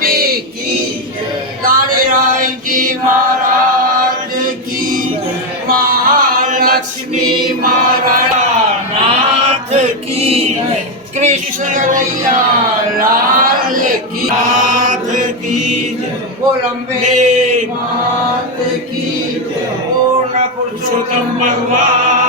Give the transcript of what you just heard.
स्वामी की लाड़ी राय जी महाराज की महालक्ष्मी महाराज नाथ की कृष्ण कन्हैया लाल की नाथ की कोलंबे मात की पूर्ण पुरुषोत्तम भगवान